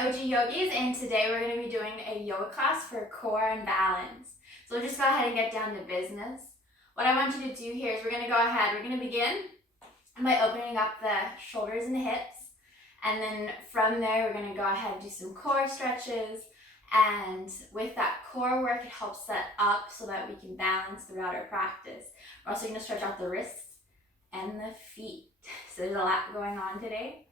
my OG Yogis, and today we're going to be doing a yoga class for core and balance. So we'll just go ahead and get down to business. What I want you to do here is we're going to begin by opening up the shoulders and hips. And then from there, we're going to go ahead and do some core stretches. And with that core work, it helps set up so that we can balance throughout our practice. We're also going to stretch out the wrists and the feet. So there's a lot going on today,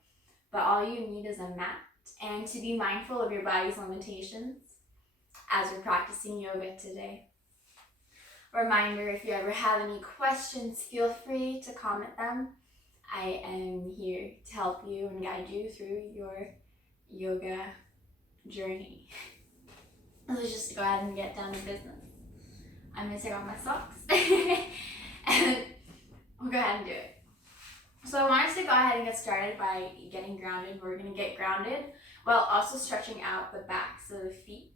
but all you need is a mat and to be mindful of your body's limitations as we're practicing yoga today. Reminder, if you ever have any questions, feel free to comment them. I am here to help you and guide you through your yoga journey. Let's just go ahead and get down to business. I'm going to take off my socks and we'll go ahead and do it. So I want us to go ahead and get started by getting grounded. We're going to get grounded while also stretching out the backs of the feet.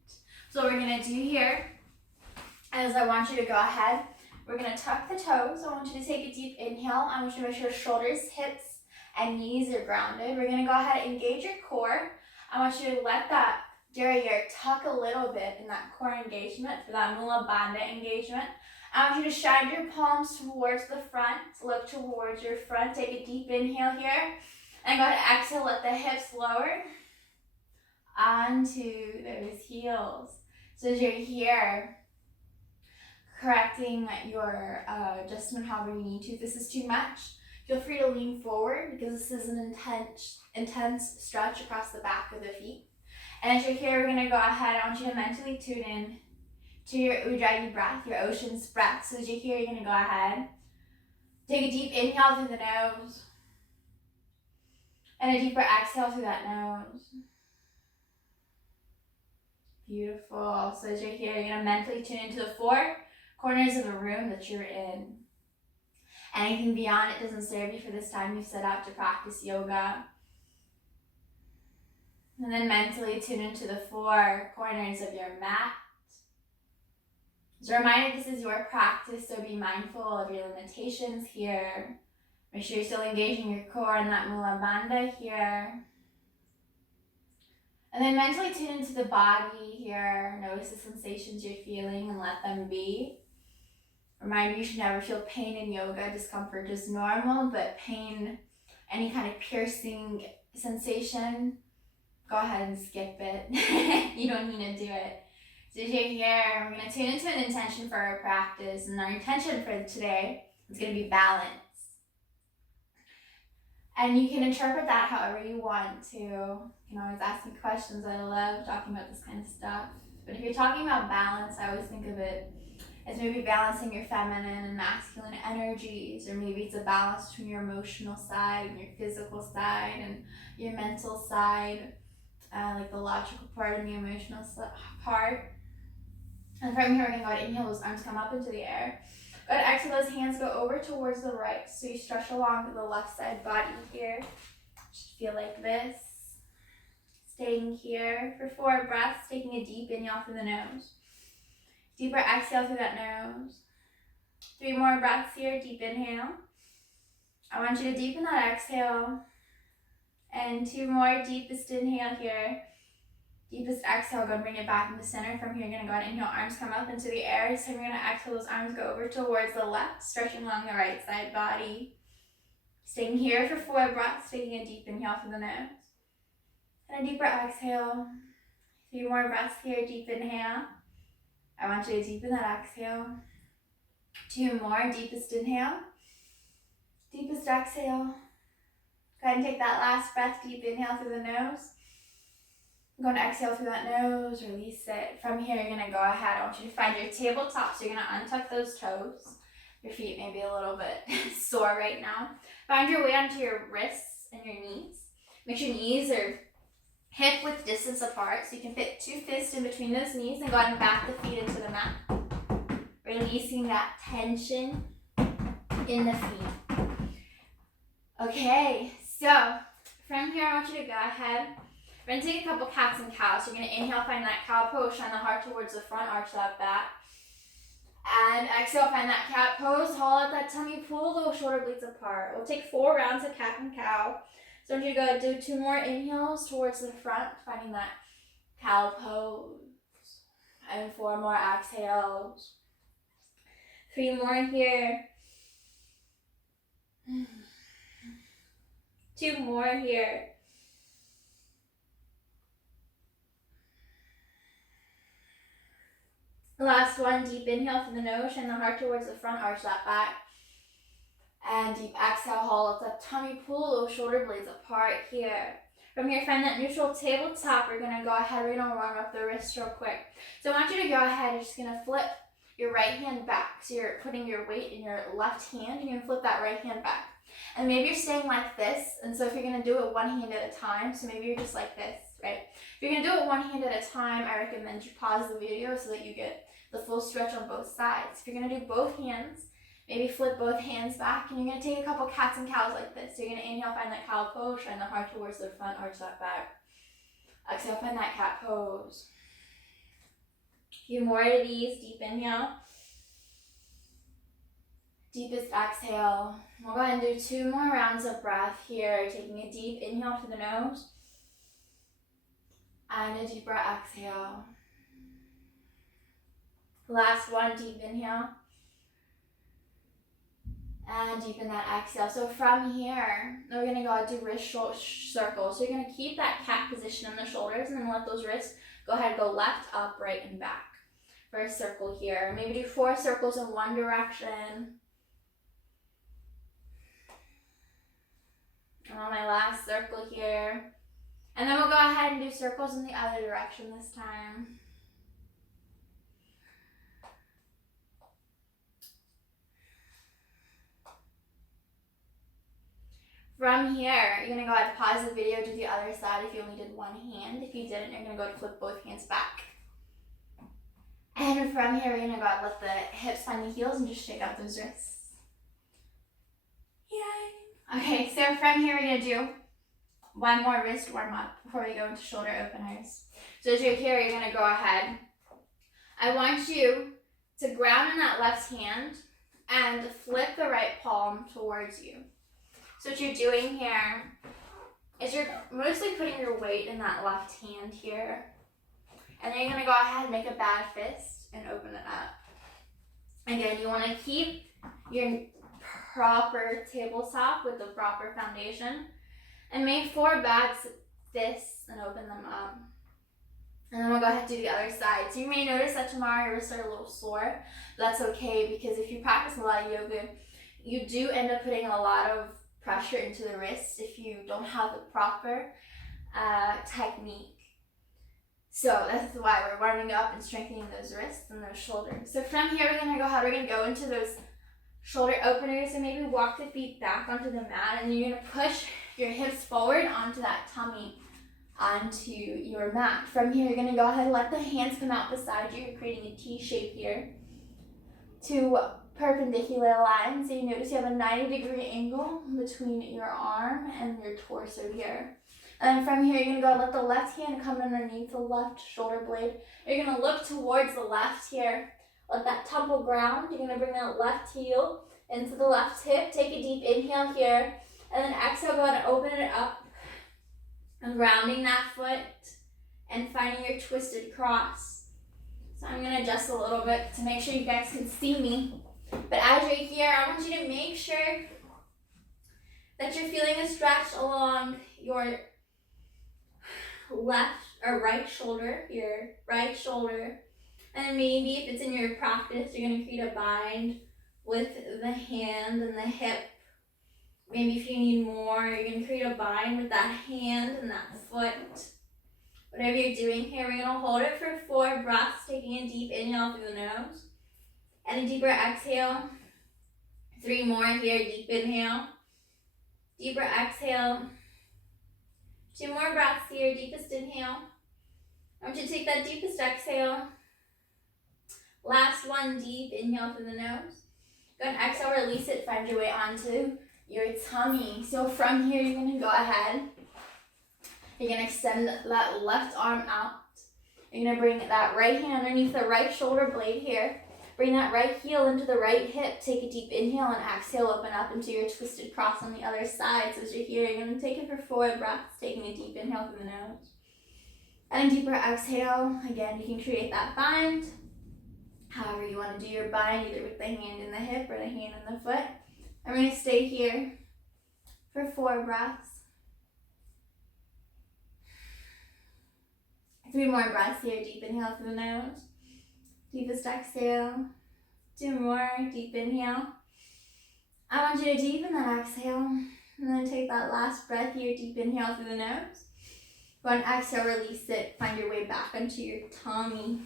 So what we're going to do here is I want you to go ahead. We're going to tuck the toes. I want you to take a deep inhale. I want you to make sure shoulders, hips, and knees are grounded. We're going to go ahead and engage your core. I want you to let that derriere tuck a little bit in that core engagement for that Mula Bandha engagement. I want you to shine your palms towards the front. Look towards your front. Take a deep inhale here. And go ahead and exhale. Let the hips lower onto those heels. So as you're here, correcting your adjustment however you need to. If this is too much, feel free to lean forward because this is an intense stretch across the back of the feet. And as you're here, we're going to go ahead. I want you to mentally tune in to your Ujjayi breath, your ocean's breath. So as you're here, you're going to go ahead. Take a deep inhale through the nose. And a deeper exhale through that nose. Beautiful. So as you're here, you're going to mentally tune into the four corners of the room that you're in. Anything beyond it doesn't serve you for this time you've set out to practice yoga. And then mentally tune into the four corners of your mat. As a reminder, this is your practice, so be mindful of your limitations here. Make sure you're still engaging your core in that Mula Bandha here. And then mentally tune into the body here. Notice the sensations you're feeling and let them be. Reminder, you should never feel pain in yoga. Discomfort is normal, but pain, any kind of piercing sensation, go ahead and skip it. You don't need to do it. So as you're here, we're going to tune into an intention for our practice. And our intention for today is going to be balance. And you can interpret that however you want to. You can always ask me questions. I love talking about this kind of stuff. But if you're talking about balance, I always think of it as maybe balancing your feminine and masculine energies. Or maybe it's a balance between your emotional side and your physical side and your mental side. Like the logical part and the emotional part. And from here, we're going to go ahead and inhale, those arms come up into the air. Go ahead and exhale, those hands go over towards the right. So you stretch along to the left side body here. Just feel like this. Staying here for 4 breaths, taking a deep inhale through the nose. Deeper exhale through that nose. 3 more breaths here, deep inhale. I want you to deepen that exhale. And 2 more, deepest inhale here. Deepest exhale, go and bring it back into center. From here, you're going to go ahead and inhale, arms come up into the air. So we're going to exhale, those arms go over towards the left, stretching along the right side body. Staying here for 4 breaths, taking a deep inhale through the nose. And a deeper exhale. 3 more breaths here, deep inhale. I want you to deepen that exhale. 2 more, deepest inhale. Deepest exhale. Go ahead and take that last breath, deep inhale through the nose. I'm going to exhale through that nose, release it. From here, you're going to go ahead. I want you to find your tabletop. So you're going to untuck those toes. Your feet may be a little bit sore right now. Find your way onto your wrists and your knees. Make sure your knees are hip width distance apart. So you can fit 2 fists in between those knees and go ahead and back the feet into the mat. Releasing that tension in the feet. Okay, so from here, I want you to go ahead. We're going to take a couple cats and cows. You're going to inhale, find that cow pose, shine the heart towards the front, arch that back. And exhale, find that cat pose, haul out that tummy, pull those shoulder blades apart. We'll take 4 rounds of cat and cow. So I want you to go do 2 more inhales towards the front, finding that cow pose. And 4 more exhales. 3 more here. 2 more here. Last one, deep inhale through the nose, shine the heart towards the front, arch that back. And deep exhale, haul up that tummy, pull those shoulder blades apart here. From here, find that neutral tabletop. We're gonna go ahead, we're gonna warm up the wrists real quick. So I want you to go ahead, you're just gonna flip your right hand back. So you're putting your weight in your left hand, and you're gonna flip that right hand back. And maybe you're staying like this, and so if you're gonna do it one hand at a time, so maybe you're just like this, right? If you're gonna do it one hand at a time, I recommend you pause the video so that you get the full stretch on both sides. If you're gonna do both hands, maybe flip both hands back, and you're gonna take a couple cats and cows like this. So you're gonna inhale, find that cow pose, shine the heart towards the front, arch that back. Exhale, find that cat pose. A few more of these, deep inhale. Deepest exhale. We'll go ahead and do 2 more rounds of breath here, taking a deep inhale through the nose. And a deeper exhale. Last one, deep inhale. And deepen that exhale. So from here, we're going to go do wrist circles. So you're going to keep that cat position in the shoulders, and then let those wrists go ahead, go left, up, right, and back for a circle here. Maybe do 4 circles in one direction. And on my last circle here. And then we'll go ahead and do circles in the other direction this time. From here, you're gonna go ahead and pause the video, do the other side if you only did one hand. If you didn't, you're gonna go to flip both hands back. And from here, we're gonna go ahead and let the hips find the heels and just shake out those wrists. Yay! Okay, so from here, we're gonna do 1 more wrist warm up before we go into shoulder openers. So as you're here, you're gonna go ahead. I want you to ground in that left hand and flip the right palm towards you. So what you're doing here is you're mostly putting your weight in that left hand here. And then you're gonna go ahead and make a bad fist and open it up. Again, you wanna keep your proper tabletop with the proper foundation. And make 4 bad fists and open them up. And then we'll go ahead and do the other side. So you may notice that tomorrow your wrists are a little sore. That's okay, because if you practice a lot of yoga, you do end up putting a lot of pressure into the wrists if you don't have the proper technique. So that's why we're warming up and strengthening those wrists and those shoulders. So from here, we're gonna go into those shoulder openers, and maybe walk the feet back onto the mat, and you're gonna push your hips forward onto that tummy, onto your mat. From here, you're gonna go ahead and let the hands come out beside you. You're creating a T shape here. 2 perpendicular lines. So you notice you have a 90-degree angle between your arm and your torso here. And then from here, you're gonna go let the left hand come underneath the left shoulder blade. You're gonna look towards the left here. Let that temple ground. You're gonna bring that left heel into the left hip. Take a deep inhale here. And then exhale, go ahead and open it up. And grounding that foot and finding your twisted cross. So I'm gonna adjust a little bit to make sure you guys can see me. But as you're here, I want you to make sure that you're feeling a stretch along your left or right shoulder, And then maybe if it's in your practice, you're gonna create a bind with the hand and the hip. Maybe if you need more, you're gonna create a bind with that hand and that foot. Whatever you're doing here, we're gonna hold it for 4 breaths, taking a deep inhale through the nose. And a deeper exhale. 3 more here, deep inhale. Deeper exhale. 2 more breaths here, deepest inhale. I want you to take that deepest exhale. Last one, deep inhale through the nose. Go ahead and exhale, release it, find your way onto your tummy. So from here, you're gonna go ahead. You're gonna extend that left arm out. You're gonna bring that right hand underneath the right shoulder blade here. Bring that right heel into the right hip. Take a deep inhale and exhale, open up into your twisted cross on the other side. So as you're here, you're going to take it for 4 breaths, taking a deep inhale through the nose. And a deeper exhale. Again, you can create that bind. However you want to do your bind, either with the hand in the hip or the hand in the foot. I'm going to stay here for 4 breaths. 3 more breaths here. Deep inhale through the nose. Deepest exhale. 2 more. Deep inhale. I want you to deepen that exhale. And then take that last breath here. Deep inhale through the nose. Go and exhale, release it. Find your way back onto your tummy.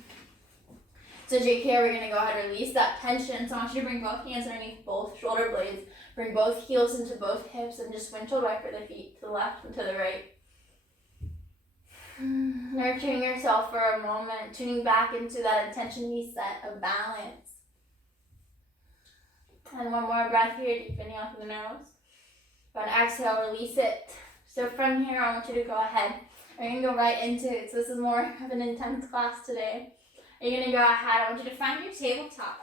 So here, we're going to go ahead and release that tension. So I want you to bring both hands underneath both shoulder blades. Bring both heels into both hips and just windshield wiper the feet to the left and to the right. Nurturing yourself for a moment, tuning back into that intention reset of balance. And 1 more breath here, deep inhale through the nose. Go and exhale, release it. So from here, I want you to go ahead. We're going to go right into it. So this is more of an intense class today. You're going to go ahead. I want you to find your tabletop.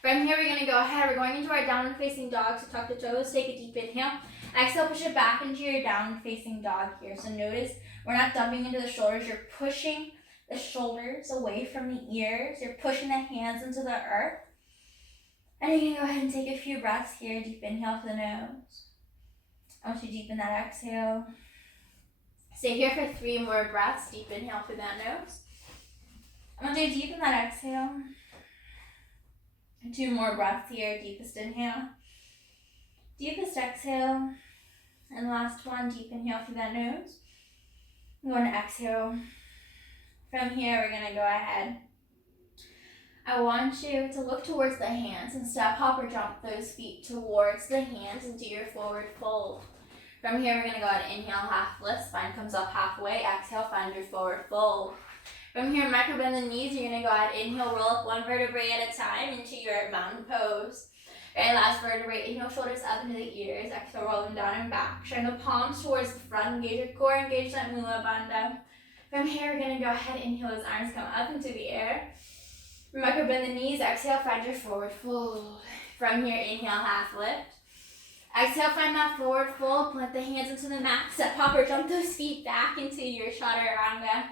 From here, we're going to go ahead. We're going into our downward facing dog. So tuck the toes, take a deep inhale. Exhale, push it back into your downward facing dog here. So notice we're not dumping into the shoulders. You're pushing the shoulders away from the ears. You're pushing the hands into the earth. And you're going to go ahead and take a few breaths here. Deep inhale through the nose. I want you to deepen that exhale. Stay here for 3 more breaths. Deep inhale through that nose. I want you to deepen that exhale. 2 more breaths here. Deepest inhale. Deepest exhale. And last one, deep inhale through that nose. I'm going to exhale. From here, we're going to go ahead. I want you to look towards the hands and step, hop, or jump those feet towards the hands and do your forward fold. From here, we're going to go ahead and inhale, half lift. Spine comes up halfway. Exhale, find your forward fold. From here, micro bend the knees. You're going to go ahead, inhale, roll up 1 vertebrae at a time into your mountain pose. Very last vertebrae, inhale, shoulders up into the ears. Exhale, roll them down and back. Shine the palms towards the front. Engage your core, engage that mula bandha. From here, we're going to go ahead, inhale, as arms come up into the air. Micro bend the knees. Exhale, find your forward fold. From here, inhale, half lift. Exhale, find that forward fold. Plant the hands into the mat. Step, hop, or jump those feet back into your chaturanga.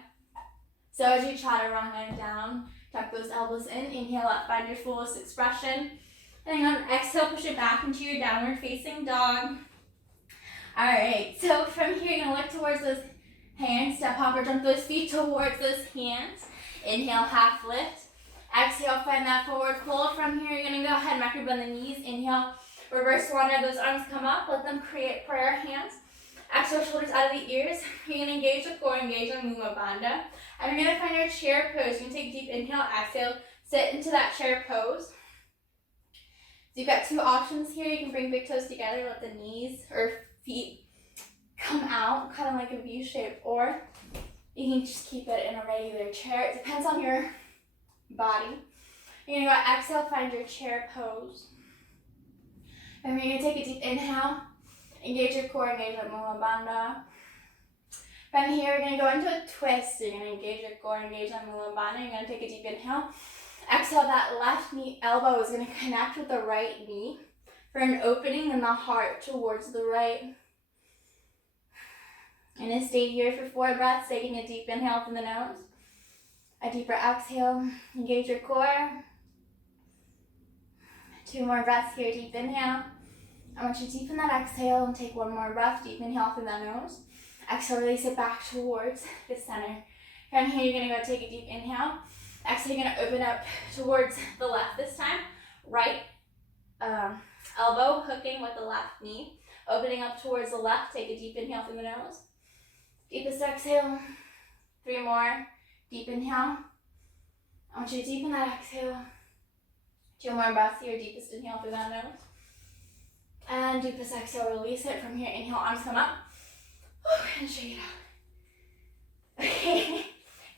So as you chaturanga down, tuck those elbows in. Inhale up, find your fullest expression. And on exhale, push it back into your downward facing dog. Alright, so from here, you're going to look towards those hands. Step, hop, or jump those feet towards those hands. Inhale, half lift. Exhale, find that forward fold. From here, you're going to go ahead, micro bend the knees. Inhale, reverse swan, those arms come up. Let them create prayer hands. Exhale, shoulders out of the ears. You're going to engage the core, engage the mula bandha. And we're going to find our chair pose. You're going to take a deep inhale, exhale, sit into that chair pose. So you've got 2 options here. You can bring big toes together, let the knees or feet come out, kind of like a V shape, or you can just keep it in a regular chair. It depends on your body. You're going to go exhale, find your chair pose. And we're going to take a deep inhale, engage your core, engage your mula bandha. From here, we're going to go into a twist. So you're going to engage your core, engage your mula bandha. You're going to take a deep inhale. Exhale, that left knee elbow is going to connect with the right knee for an opening in the heart towards the right. I'm going to stay here for 4 breaths, taking a deep inhale from the nose. A deeper exhale, engage your core. 2 more breaths here, deep inhale. I want you to deepen that exhale and take 1 more breath, deep inhale through the nose. Exhale, release it back towards the center. From here, you're going to go take a deep inhale. Exhale, you're going to open up towards the left this time. Right elbow hooking with the left knee. Opening up towards the left, take a deep inhale through the nose. Deepest exhale. 3 more. Deep inhale. I want you to deepen that exhale. 2 more breaths here. Deepest inhale through that nose. And deepest exhale, release it. From here, inhale, arms come up. And shake it out. Okay.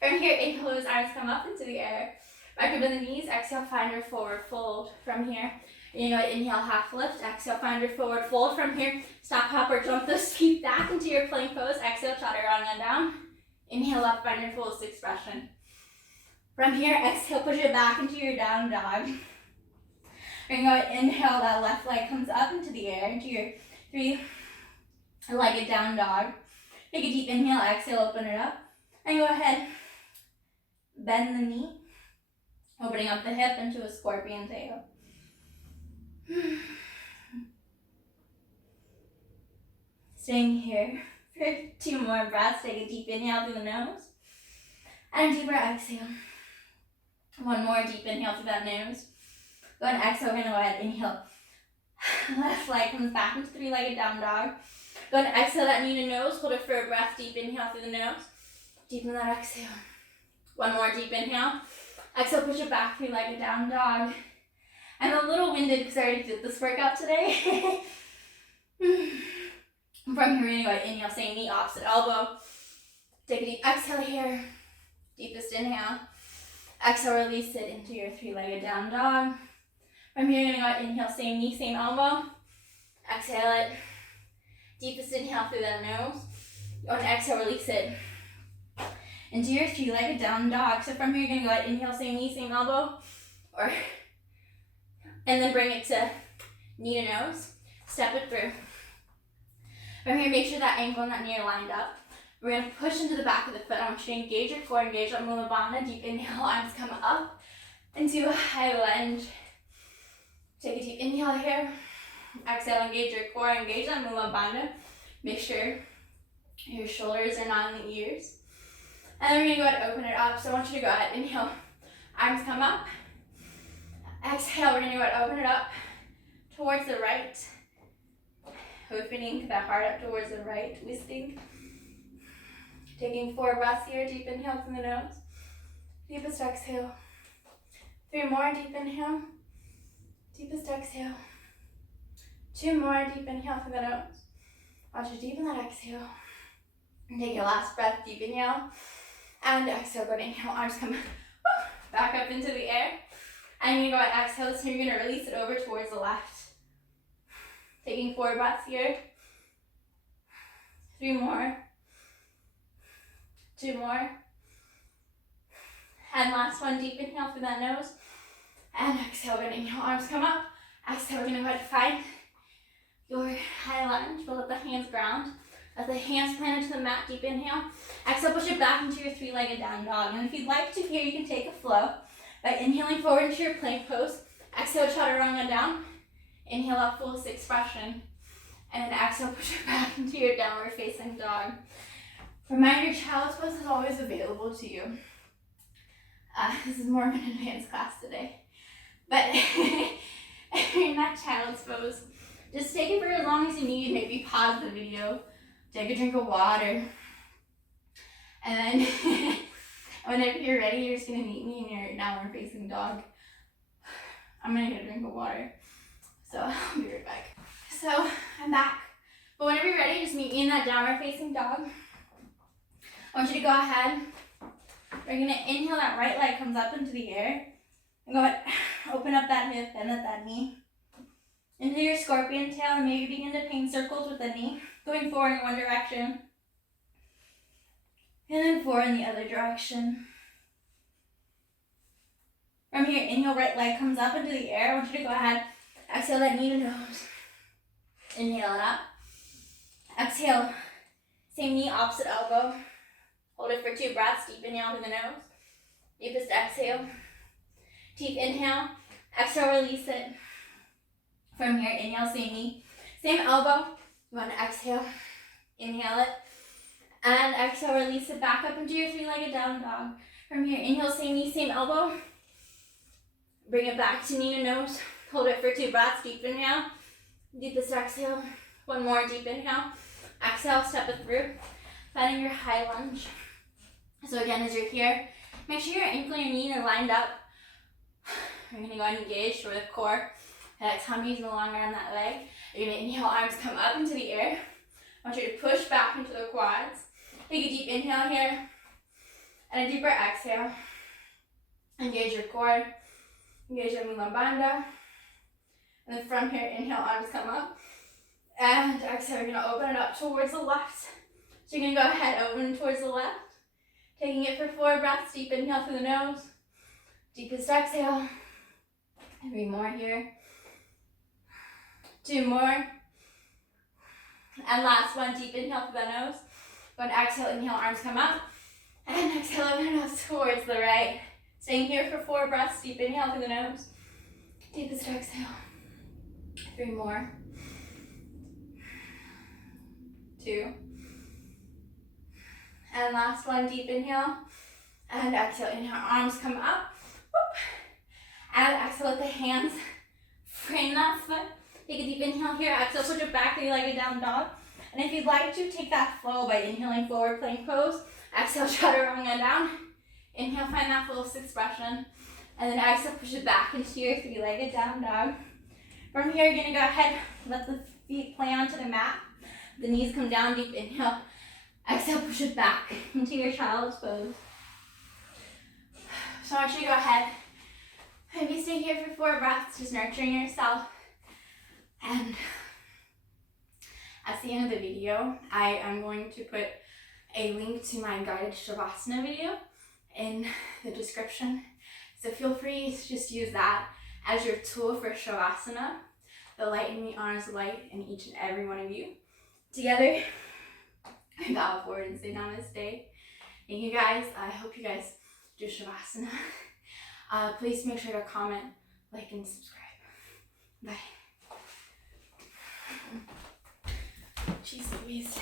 From here, inhale, those arms come up into the air. Micro bend the knees. Exhale, find your forward fold. From here, you're going to inhale, half lift. Exhale, find your forward fold. From here, stop, hop, or jump those feet back into your plank pose. Exhale, chaturanga down. Inhale up, find your fullest expression. From here, exhale, push it back into your down dog. We're going to inhale, that left leg comes up into the air, into your 3-legged down dog. Take a deep inhale, exhale, open it up. And go ahead, bend the knee, opening up the hip into a scorpion tail. Staying here for 2 more breaths. Take a deep inhale through the nose. And a deeper exhale. 1 more deep inhale through that nose. Go ahead and exhale. We're going to go ahead and inhale. Left leg comes back into 3-legged down dog. Go ahead and exhale that knee to nose. Hold it for a breath. Deep inhale through the nose. Deepen that exhale. 1 more deep inhale. Exhale, push it back, 3-legged down dog. I'm a little winded because I already did this workout today. From here, we're going to go ahead and inhale, same knee, opposite elbow. Take a deep exhale here. Deepest inhale. Exhale, release it into your 3-legged down dog. From here, you're going to go ahead and inhale, same knee, same elbow. Exhale it. Deepest inhale through that nose. Go ahead and exhale, release it into your 3-legged down dog. So from here, you're going to go ahead and inhale, same knee, same elbow. And then bring it to knee to nose. Step it through. From here, make sure that ankle and that knee are lined up. We're going to push into the back of the foot. I want you to engage your core, engage that Mula Bandha. Deep inhale, arms come up into a high lunge. Take a deep inhale here. Exhale, engage your core, engage that Mula Bandha. Make sure your shoulders are not in the ears. And then we're going to go ahead and open it up. So I want you to go ahead, inhale, arms come up. Exhale, we're going to go ahead and open it up towards the right. Opening the heart up towards the right, twisting. Taking 4 breaths here, deep inhale from the nose. Deepest exhale. 3 more, deep inhale. Deepest exhale. 2 more, deep inhale from the nose. Watch you deepen that exhale. And take your last breath, deep inhale. And exhale, go to inhale, arms come back up into the air. And you're going to go ahead, exhale, so you're going to release it over towards the left. Taking 4 breaths here. 3 more. 2 more. And last one, deep inhale through that nose. And exhale, we're going to inhale, arms come up. Exhale, we're going to go ahead and find your high lunge. We'll let the hands ground. Let the hands plant into the mat, deep inhale. Exhale, push it back into your 3-legged down dog. And if you'd like to here, you can take a flow by inhaling forward into your plank pose. Exhale, chaturanga down. Inhale up, full expression. And then exhale, push it back into your downward facing dog. Reminder, child's pose is always available to you. This is more of an advanced class today. But if you're in that child's pose, just take it for as long as you need. Maybe pause the video, take a drink of water. And then whenever you're ready, you're just going to meet me in your downward facing dog. I'm going to get a drink of water. So I'll be right back. So I'm back. But whenever you're ready, just meet me in that downward facing dog. I want you to go ahead. We're going to inhale, that right leg comes up into the air. And go ahead, open up that hip, bend at that knee. Into your scorpion tail, and maybe begin to paint circles with the knee. Going forward in one direction. And then forward in the other direction. From here, inhale, right leg comes up into the air. I want you to go ahead, exhale that knee to nose. Inhale it up. Exhale, same knee, opposite elbow. Hold it for 2 breaths. Deep inhale through the nose. Deepest exhale. Deep inhale. Exhale, release it. From here, inhale, same knee, same elbow. You want to exhale. Inhale it. And exhale, release it back up into your 3-legged down dog. From here, inhale, same knee, same elbow. Bring it back to knee to nose. Hold it for 2 breaths. Deep inhale. Deepest exhale. 1 more deep inhale. Exhale, step it through. Finding your high lunge. So again, as you're here, make sure your ankle and your knee are lined up. You're going to go ahead and engage for the core. That tummy's no longer on that leg. You're going to inhale, arms come up into the air. I want you to push back into the quads. Take a deep inhale here. And a deeper exhale. Engage your core. Engage your Mula Bandha. And then from here, inhale, arms come up. And exhale, you're going to open it up towards the left. So you're going to go ahead, open towards the left. Taking it for 4 breaths. Deep inhale through the nose. Deepest exhale. 3 more here. 2 more. And last one, deep inhale through the nose. Go and exhale, inhale, arms come up. And exhale, open the nose towards the right. Staying here for 4 breaths. Deep inhale through the nose. Deepest exhale. 3 more. 2. And last one, deep inhale. And exhale, inhale, arms come up. Whoop. And exhale, let the hands frame that foot. Take a deep inhale here. Exhale, push it back, three-legged down dog. And if you'd like to, take that flow by inhaling forward plank pose. Exhale, chaturanga down. Inhale, find that fullest expression. And then exhale, push it back into your three-legged down dog. From here, you're gonna go ahead, let the feet play onto the mat. The knees come down, deep inhale. Exhale, push it back into your child's pose. So I want you to go ahead. Maybe stay here for 4 breaths, just nurturing yourself. And at the end of the video, I am going to put a link to my guided Shavasana video in the description. So feel free to just use that as your tool for Shavasana. The light in me honors the light in each and every one of you. Together, I bow forward and say namaste. Thank you guys. I hope you guys do Shavasana. Please make sure to comment, like, and subscribe. Bye. Jeez Louise.